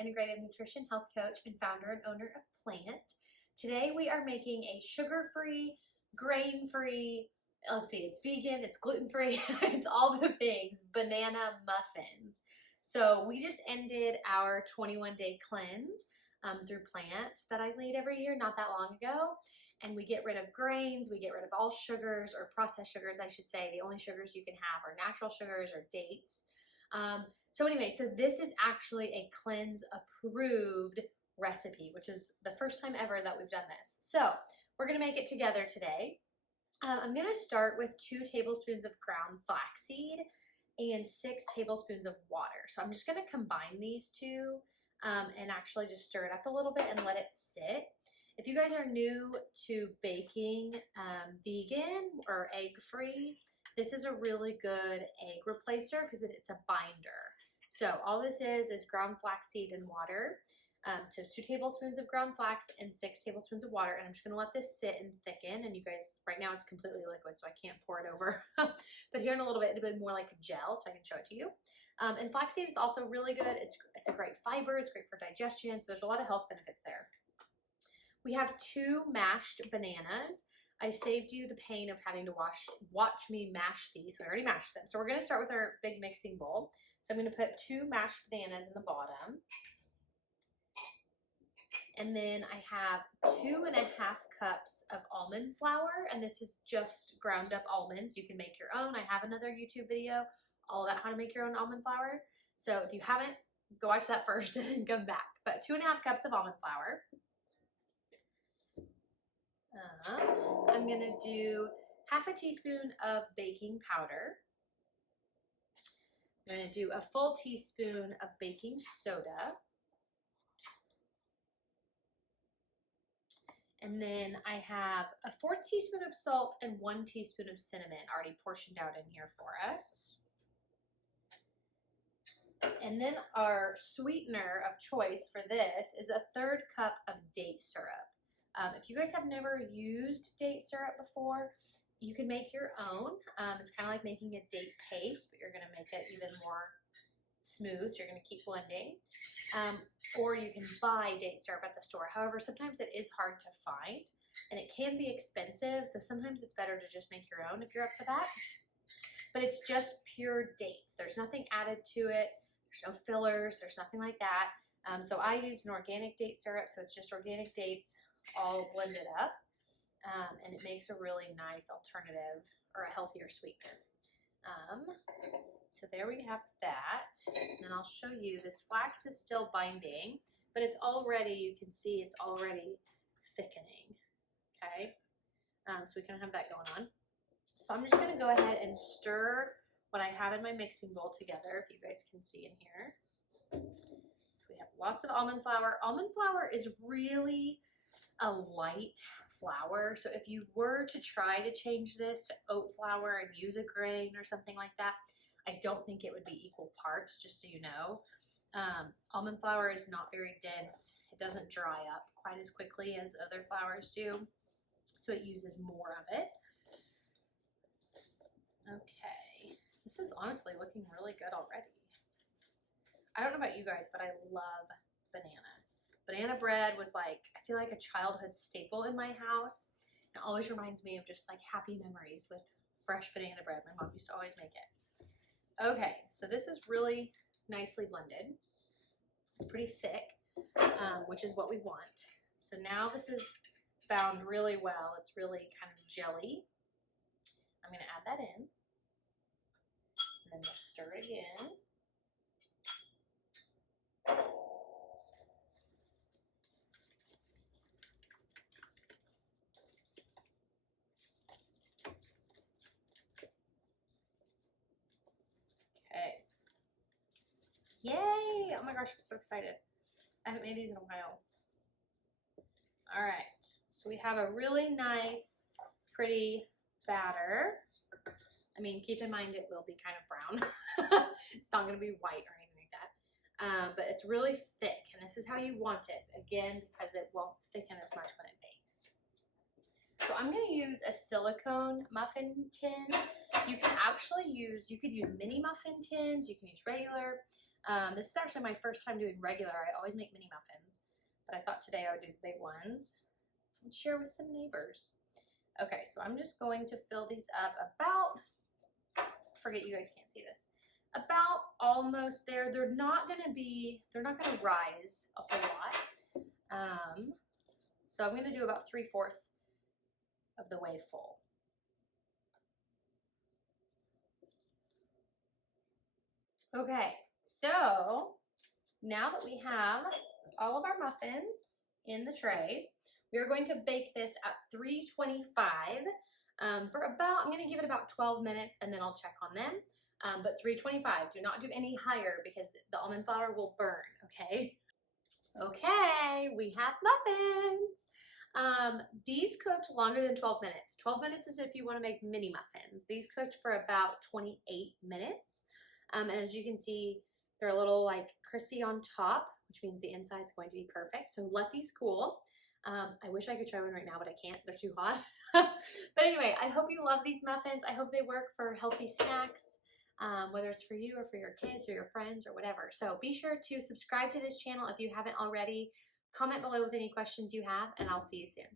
integrative nutrition health coach and founder and owner of Plant. Today we are making a sugar-free, grain-free, let's see, it's vegan, it's gluten-free, it's all the things, banana muffins. So we just ended our 21-day cleanse through Plant that I lead every year, not that long ago. And we get rid of grains, we get rid of all sugars, or processed sugars, I should say. The only sugars you can have are natural sugars or dates. So anyway, so this is actually a cleanse approved recipe, which is the first time ever that we've done this. So we're gonna make it together today. I'm gonna start with 2 tablespoons of ground flaxseed and 6 tablespoons of water. So I'm just gonna combine these two and actually just stir it up a little bit and let it sit. If you guys are new to baking vegan or egg-free, this is a really good egg replacer because it's a binder. So all this is ground flaxseed and water. So 2 tablespoons of ground flax and 6 tablespoons of water. And I'm just gonna let this sit and thicken. And you guys, right now it's completely liquid, so I can't pour it over. But here in a little bit, it'll be more like a gel, so I can show it to you. And flaxseed is also really good. It's a great fiber, it's great for digestion, so there's a lot of health benefits there. We have 2 mashed bananas. I saved you the pain of having to watch me mash these. So I already mashed them. So we're gonna start with our big mixing bowl. So I'm gonna put 2 mashed bananas in the bottom. And then I have 2.5 cups of almond flour, and this is just ground up almonds. You can make your own. I have another YouTube video all about how to make your own almond flour. So if you haven't, go watch that first and then come back. But 2.5 cups of almond flour. I'm gonna do half a teaspoon of baking powder. I'm gonna do a full teaspoon of baking soda. And then I have a 1/4 teaspoon of salt and 1 teaspoon of cinnamon already portioned out in here for us. And then our sweetener of choice for this is a 1/3 cup of date syrup. If you guys have never used date syrup before, you can make your own. It's kind of like making a date paste, but you're going to make it even more smooth, so you're going to keep blending. Or you can buy date syrup at the store. However, sometimes it is hard to find, and it can be expensive, so sometimes it's better to just make your own if you're up for that. But it's just pure dates. There's nothing added to it. There's no fillers. There's nothing like that. So I use an organic date syrup, so it's just organic dates all blended up, and it makes a really nice alternative or a healthier sweetener. So there we have that, and then I'll show you this flax is still binding, but it's already, you can see it's already thickening, okay? So we can have that going on. So I'm just gonna go ahead and stir what I have in my mixing bowl together, if you guys can see in here. So we have lots of almond flour. Almond flour is really a light flour, so if you were to try to change this to oat flour and use a grain or something like that, I don't think it would be equal parts, just so you know. Almond flour is not very dense. It doesn't dry up quite as quickly as other flours do, so it uses more of it. Okay, this is honestly looking really good already. I don't know about you guys, but I love banana. Banana bread was like, I feel like a childhood staple in my house. It always reminds me of just like happy memories with fresh banana bread. My mom used to always make it. Okay, so this is really nicely blended. It's pretty thick, which is what we want. So now this is bound really well. It's really kind of jelly. I'm gonna add that in. And then we'll stir it again. Yay! Oh my gosh, I'm so excited. I haven't made these in a while. All right, so we have a really nice, pretty batter. I mean, keep in mind it will be kind of brown. It's not gonna be white or anything like that. But it's really thick, and this is how you want it. Again, because it won't thicken as much when it bakes. So I'm gonna use a silicone muffin tin. You can actually use, you could use mini muffin tins, you can use regular. This is actually my first time doing regular. I always make mini muffins, but I thought today I would do the big ones and share with some neighbors. Okay, so I'm just going to fill these up about, forget you guys can't see this, about almost there. They're not gonna rise a whole lot. So I'm gonna do about 3/4 of the way full. Okay, so now that we have all of our muffins in the trays, we are going to bake this at 325 for about, I'm gonna give it about 12 minutes and then I'll check on them. But 325, do not do any higher because the almond flour will burn, okay? Okay, we have muffins. These cooked longer than 12 minutes. 12 minutes is if you want to make mini muffins. These cooked for about 28 minutes. And as you can see, they're a little like crispy on top, which means the inside is going to be perfect. So let these cool. I wish I could try one right now, but I can't. They're too hot. But anyway, I hope you love these muffins. I hope they work for healthy snacks. Whether it's for you or for your kids or your friends or whatever. So be sure to subscribe to this channel if you haven't already. Comment below with any questions you have, and I'll see you soon.